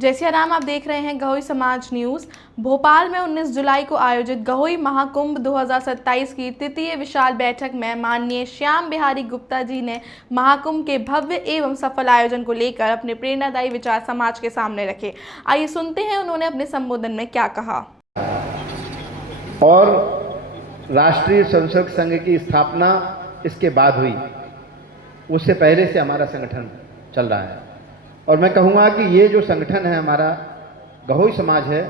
जय सिया राम। आप देख रहे हैं गहोई समाज न्यूज़। भोपाल में 19 जुलाई को आयोजित गहोई महाकुंभ 2027 की तृतीय विशाल बैठक में माननीय श्याम बिहारी गुप्ता जी ने महाकुंभ के भव्य एवं सफल आयोजन को लेकर अपने प्रेरणादायी विचार समाज के सामने रखे। आइए सुनते हैं उन्होंने अपने संबोधन में क्या कहा। और राष्ट्रीय स्वयंसेवक संघ की स्थापना इसके बाद हुई, उससे पहले से हमारा संगठन चल रहा है। और मैं कहूँगा कि ये जो संगठन है हमारा गहोई समाज है,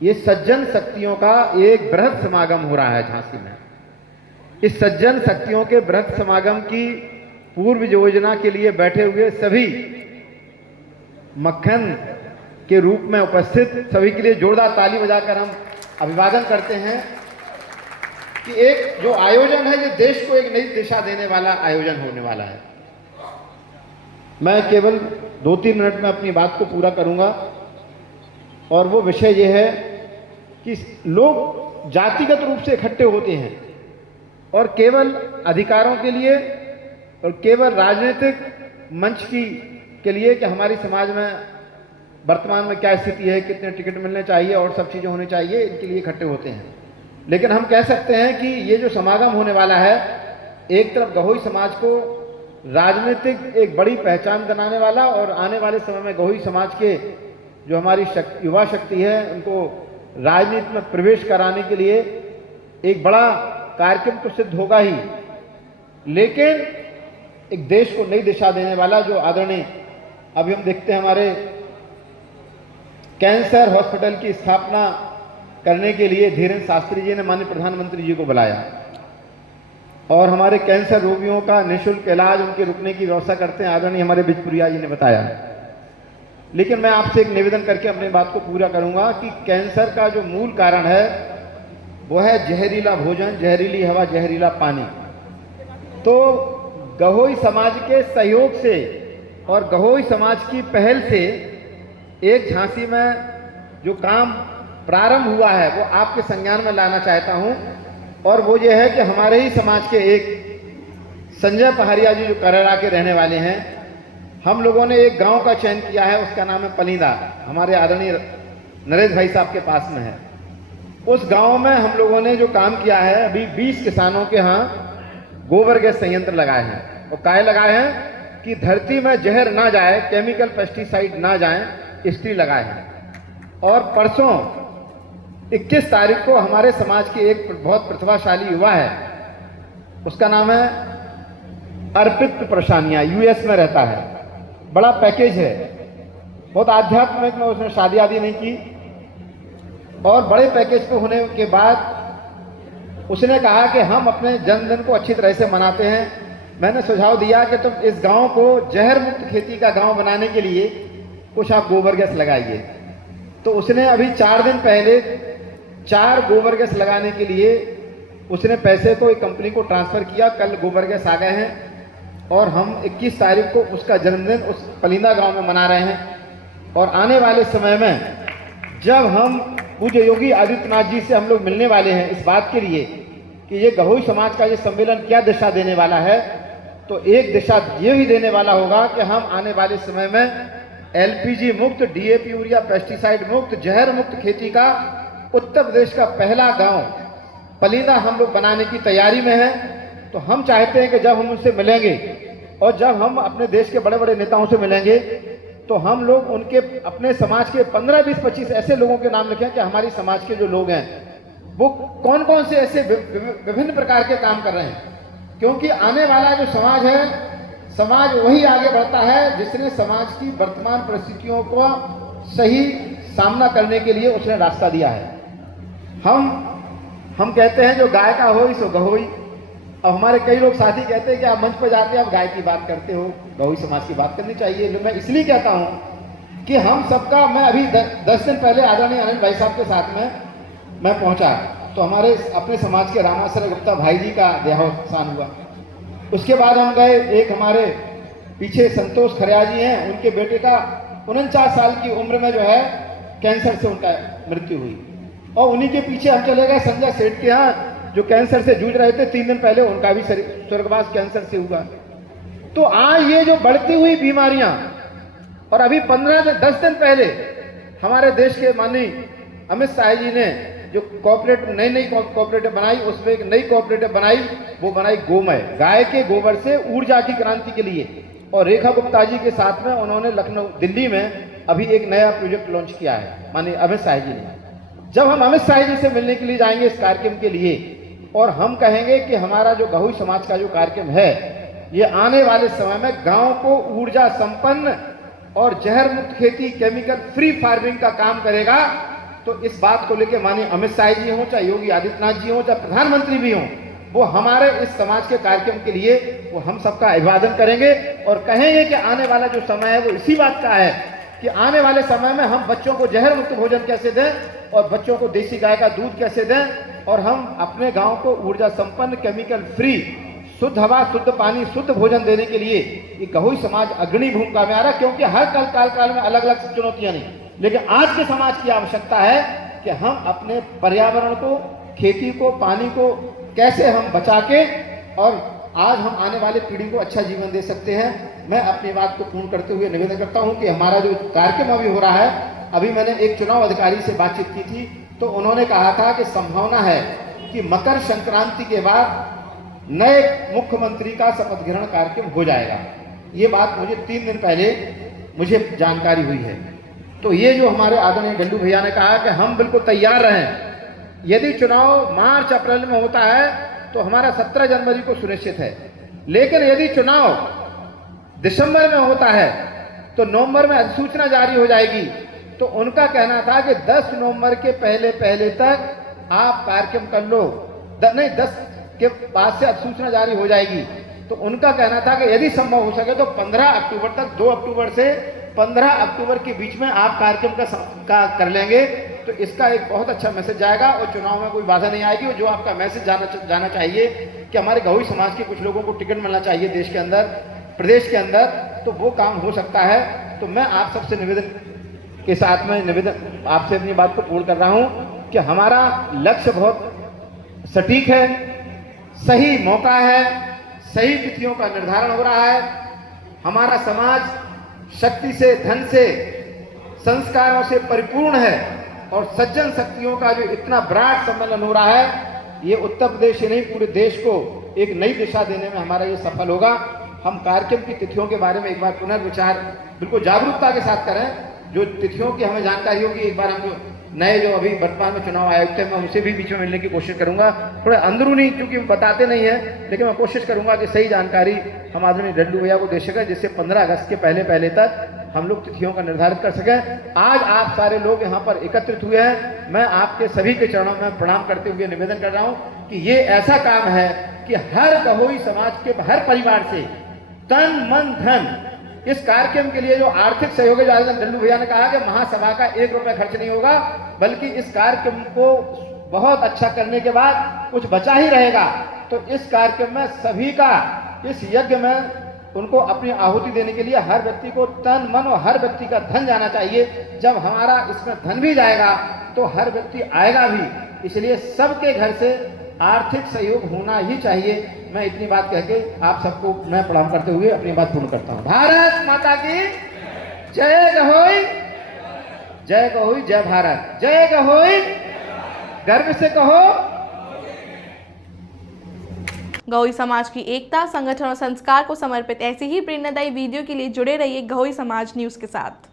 ये सज्जन शक्तियों का एक बृहद समागम हो रहा है झांसी में। इस सज्जन शक्तियों के बृहद समागम की पूर्व योजना के लिए बैठे हुए सभी मक्खन के रूप में उपस्थित सभी के लिए जोरदार ताली बजाकर हम अभिवादन करते हैं कि एक जो आयोजन है ये देश को एक नई दिशा देने वाला आयोजन होने वाला है। मैं केवल 2-3 मिनट में अपनी बात को पूरा करूंगा और वो विषय ये है कि लोग जातिगत रूप से इकट्ठे होते हैं और केवल अधिकारों के लिए और केवल राजनीतिक मंच के लिए कि हमारी समाज में वर्तमान में क्या स्थिति है, कितने टिकट मिलने चाहिए और सब चीज़ें होनी चाहिए, इनके लिए इकट्ठे होते हैं। लेकिन हम कह सकते हैं कि ये जो समागम होने वाला है, एक तरफ गहोई समाज को राजनीतिक एक बड़ी पहचान बनाने वाला और आने वाले समय में गहोई समाज के जो हमारी युवा शक्ति है उनको राजनीति में प्रवेश कराने के लिए एक बड़ा कार्यक्रम तो सिद्ध होगा ही, लेकिन एक देश को नई दिशा देने वाला जो आदरणीय अभी हम देखते हैं हमारे कैंसर हॉस्पिटल की स्थापना करने के लिए धीरेन्द्र शास्त्री जी ने माननीय प्रधानमंत्री जी को बुलाया और हमारे कैंसर रोगियों का निःशुल्क इलाज, उनके रुकने की व्यवस्था करते हैं आदरणीय हमारे बिजपुरिया जी ने बताया। लेकिन मैं आपसे एक निवेदन करके अपनी बात को पूरा करूंगा कि कैंसर का जो मूल कारण है वो है जहरीला भोजन, जहरीली हवा, जहरीला पानी। तो गहोई समाज के सहयोग से और गहोई समाज की पहल से एक झांसी में जो काम प्रारंभ हुआ है वो आपके संज्ञान में लाना चाहता हूं, और वो ये है कि हमारे ही समाज के एक संजय पहाड़िया जी जो करेरा के रहने वाले हैं, हम लोगों ने एक गांव का चयन किया है, उसका नाम है पलीदा, हमारे आदरणीय नरेश भाई साहब के पास में है। उस गांव में हम लोगों ने जो काम किया है, अभी 20 किसानों के यहाँ गोबर गैस संयंत्र लगाए हैं। और काय लगाए हैं कि धरती में जहर ना जाए, केमिकल पेस्टिसाइड ना जाए, इसलिए लगाए हैं। और परसों 21 तारीख को हमारे समाज की एक बहुत प्रतिभाशाली युवा है, उसका नाम है अर्पित प्रशानिया, यूएस में रहता है, बड़ा पैकेज है, बहुत आध्यात्मिक में, उसने शादी आदि नहीं की और बड़े पैकेज पे होने के बाद उसने कहा कि हम अपने जन्मदिन को अच्छी तरह से मनाते हैं। मैंने सुझाव दिया कि तुम इस गांव को जहर मुक्त खेती का गांव बनाने के लिए कुछ आप गोबर गैस लगाइए। तो उसने अभी 4 दिन पहले 4 गोबर गैस लगाने के लिए उसने पैसे को एक कंपनी को ट्रांसफ़र किया। कल गोबर गैस आ गए हैं और हम 21 तारीख को उसका जन्मदिन उस पलिंदा गांव में मना रहे हैं। और आने वाले समय में जब हम पूज्य योगी आदित्यनाथ जी से हम लोग मिलने वाले हैं इस बात के लिए कि ये गहोई समाज का ये सम्मेलन क्या दिशा देने वाला है, तो एक दिशा ये ही देने वाला होगा कि हम आने वाले समय में एलपीजी मुक्त, डीएपी यूरिया पेस्टिसाइड मुक्त, जहर मुक्त खेती का उत्तर प्रदेश का पहला गांव पलीदा हम लोग बनाने की तैयारी में है। तो हम चाहते हैं कि जब हम उनसे मिलेंगे और जब हम अपने देश के बड़े बड़े नेताओं से मिलेंगे तो हम लोग उनके अपने समाज के 15, 20, 25 ऐसे लोगों के नाम लिखें कि हमारी समाज के जो लोग हैं वो कौन कौन से ऐसे विभिन्न प्रकार के काम कर रहे हैं। क्योंकि आने वाला जो समाज है, समाज वही आगे बढ़ता है जिसने समाज की वर्तमान परिस्थितियों को सही सामना करने के लिए उसने रास्ता दिया है। हम कहते हैं जो गाय का होई सो गहोई। अब हमारे कई लोग साथी कहते हैं कि आप मंच पर जाते हैं, आप गाय की बात करते हो, गहोई समाज की बात करनी चाहिए। मैं इसलिए कहता हूँ कि हम सबका, मैं अभी 10 दिन पहले आदरणीय अनिल भाई साहब के साथ में मैं पहुँचा तो हमारे अपने समाज के रामाश्रय गुप्ता भाई जी का देहावसान हुआ। उसके बाद हम गए, एक हमारे पीछे संतोष खरिया जी हैं, उनके बेटे का 49 साल की उम्र में जो है कैंसर से उनका मृत्यु हुई। और उन्हीं के पीछे हम चले गए संजय सेठ के यहाँ जो कैंसर से जूझ रहे थे, 3 दिन पहले उनका भी स्वर्गवास कैंसर से हुआ। तो आज ये जो बढ़ती हुई बीमारियां और अभी 10 दिन पहले हमारे देश के माननीय अमित शाह जी ने जो नई कोऑपरेटिव बनाई, उसमें एक नई कोऑपरेटिव बनाई, वो बनाई गोमय, गाय के गोबर से ऊर्जा की क्रांति के लिए। और रेखा गुप्ता जी के साथ में उन्होंने दिल्ली में अभी एक नया प्रोजेक्ट लॉन्च किया है माननीय अमित शाह जी ने। जब हम अमित शाह जी से मिलने के लिए जाएंगे इस कार्यक्रम के लिए, और हम कहेंगे कि हमारा जो गहोई समाज का जो कार्यक्रम है, ये आने वाले समय में गांव को ऊर्जा संपन्न और जहर मुक्त खेती, केमिकल फ्री फार्मिंग का काम करेगा। तो इस बात को लेकर माननीय अमित शाह जी हों, चाहे योगी आदित्यनाथ जी हों, चाहे प्रधानमंत्री भी हों, वो हमारे इस समाज के कार्यक्रम के लिए वो हम सबका अभिवादन करेंगे और कहेंगे कि आने वाला जो समय है वो इसी बात का है कि आने वाले समय में हम बच्चों को जहर मुक्त भोजन कैसे दें और बच्चों को देसी गाय का दूध कैसे दें, और हम अपने गांव को ऊर्जा संपन्न, केमिकल फ्री, शुद्ध हवा, शुद्ध पानी, शुद्ध भोजन देने के लिए ये गहोई समाज अग्रणी भूमिका में आ रहा है। क्योंकि हर काल में अलग अलग चुनौतियां नहीं, लेकिन आज के समाज की आवश्यकता है कि हम अपने पर्यावरण को, खेती को, पानी को कैसे हम बचा के और आज हम आने वाले पीढ़ी को अच्छा जीवन दे सकते हैं। मैं अपनी बात को पूर्ण करते हुए निवेदन करता हूं कि हमारा जो कार्यक्रम अभी हो रहा है, अभी मैंने एक चुनाव अधिकारी से बातचीत की थी, तो उन्होंने कहा था कि संभावना है कि मकर संक्रांति के बाद नए मुख्यमंत्री का शपथ ग्रहण कार्यक्रम हो जाएगा। ये बात मुझे 3 दिन पहले मुझे जानकारी हुई है। तो ये जो हमारे आदरणीय डल्लू भैया ने कहा कि हम बिल्कुल तैयार रहें, यदि चुनाव मार्च अप्रैल में होता है तो हमारा 17 जनवरी को सुनिश्चित है, लेकिन यदि चुनाव दिसंबर में होता है तो नवंबर में अधिसूचना जारी हो जाएगी। तो उनका कहना था कि 10 नवंबर के पहले तक आप कार्यक्रम कर लो, 10 के बाद से अधिसूचना जारी हो जाएगी। तो उनका कहना था कि यदि संभव हो सके तो 15 अक्टूबर तक, 2 अक्टूबर से 15 अक्टूबर के बीच में आप कार्यक्रम का कर लेंगे तो इसका एक बहुत अच्छा मैसेज जाएगा और चुनाव में कोई बाधा नहीं आएगी। और जो आपका मैसेज जाना चाहिए कि हमारे गहोई समाज के कुछ लोगों को टिकट मिलना चाहिए देश के अंदर, प्रदेश के अंदर, तो वो काम हो सकता है। तो मैं आप सबसे निवेदन के साथ में आपसे अपनी बात को पूर्ण कर रहा हूं कि हमारा लक्ष्य बहुत सटीक है, सही मौका है, सही तिथियों का निर्धारण हो रहा है। हमारा समाज शक्ति से, धन से, संस्कारों से परिपूर्ण है और सज्जन शक्तियों का जो इतना ब्राड सम्मेलन हो रहा है, ये उत्तर प्रदेश ही नहीं पूरे देश को एक नई दिशा देने में हमारा ये सफल होगा। हम कार्यक्रम की तिथियों के बारे में एक बार पुनर्विचार बिल्कुल जागरूकता के साथ करें। जो तिथियों की हमें जानकारी होगी, एक बार हम जो नए जो अभी वर्तमान में चुनाव आयुक्त हैं, मैं उनसे भी बीच में मिलने की कोशिश करूंगा। थोड़ा अंदरूनी, क्योंकि बताते नहीं है, लेकिन मैं कोशिश करूंगा कि सही जानकारी हम आदरणीय डल्लू भैया को दे सकें, जिससे 15 अगस्त के पहले तक हम लोग तिथियों का निर्धारित कर सकें। आज आप सारे लोग यहाँ पर एकत्रित हुए हैं, मैं आपके सभी के चरणों में प्रणाम करते हुए निवेदन कर रहा हूँ कि ये ऐसा काम है कि हर गहोई समाज के हर परिवार से तन मन धन इस कार्यक्रम के लिए जो आर्थिक सहयोग है, डल्लू भैया ने कहा कि महासभा का 1 रुपया खर्च नहीं होगा, बल्कि इस कार्यक्रम को बहुत अच्छा करने के बाद कुछ बचा ही रहेगा। तो इस कार्यक्रम में सभी का, इस यज्ञ में उनको अपनी आहुति देने के लिए हर व्यक्ति को तन मन और हर व्यक्ति का धन जाना चाहिए। जब हमारा इसमें धन भी जाएगा तो हर व्यक्ति आएगा भी, इसलिए सबके घर से आर्थिक सहयोग होना ही चाहिए। मैं इतनी बात कह के आप सबको मैं प्रणाम करते हुए अपनी बात पूर्ण करता हूँ। भारत माता की जय गहोई, जय गहोई, जय भारत, जय गहोई, गर्व से कहो। गहोई समाज की एकता, संगठन और संस्कार को समर्पित ऐसी ही प्रेरणादायी वीडियो के लिए जुड़े रहिए गहोई समाज न्यूज के साथ।